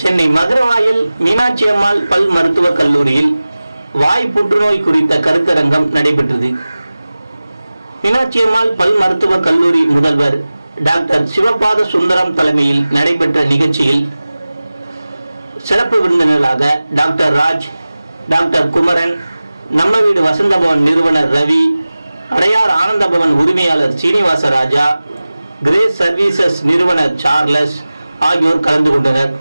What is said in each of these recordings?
சென்னை மதுரவாயல் மீனாட்சி அம்மாள் பல் மருத்துவக் கல்லூரியில் வாய் புற்றுநோய் குறித்த கருத்தரங்கம் நடைபெற்றது. மீனாட்சி அம்மாள் பல் மருத்துவக் கல்லூரி முதல்வர் டாக்டர் சிவபாத சுந்தரம் தலைமையில் நடைபெற்ற நிகழ்ச்சியில் சிறப்பு விருந்தினர்களாக டாக்டர் ராஜ், டாக்டர் குமரன், நம்ம வீடு வசந்தபவன் நிறுவனர் ரவி, அடையார் ஆனந்தபவன் உரிமையாளர் சீனிவாச ராஜா, கிரேஸ் சர்வீசஸ் நிறுவனர் சார்லஸ் ஆகியோர் கலந்து கொண்டனர்.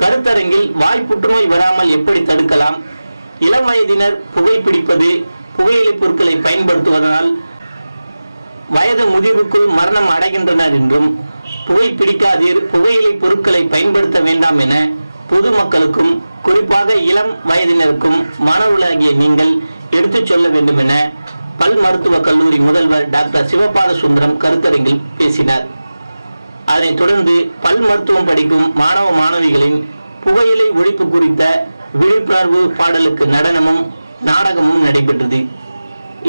கருத்தரங்கில் வாய் புற்றுநோய் வராமல் எப்படி தடுக்கலாம், இளம் வயதினர் புகைப்பிடிப்பது, புகையிலை பொருட்களை பயன்படுத்துவதனால் வயது முதிர்வுக்குள் மரணம் அடைகின்றனர் என்றும், புகைப்பிடிக்காதீர், புகையிலை பொருட்களை பயன்படுத்த வேண்டாம் என பொதுமக்களுக்கும் குறிப்பாக இளம் வயதினருக்கும் மாணவர்களாகிய நீங்கள் எடுத்துச் சொல்ல வேண்டும் என பல் மருத்துவக் கல்லூரி முதல்வர் டாக்டர் சிவபாத சுந்தரம் கருத்தரங்கில் பேசினார். அதனைத் தொடர்ந்து பல் மருத்துவம் படிக்கும் மாணவ மாணவிகளின் புகையிலை ஒழிப்பு குறித்த விழிப்புணர்வு பாடலுக்கு நடனமும் நாடகமும் நடைபெற்றது.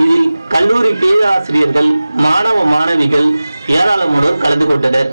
இதில் கல்லூரி பேராசிரியர்கள், மாணவ மாணவிகள் ஏராளமானோர் கலந்து கொண்டனர்.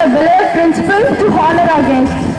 The beloved principal to honor our guests.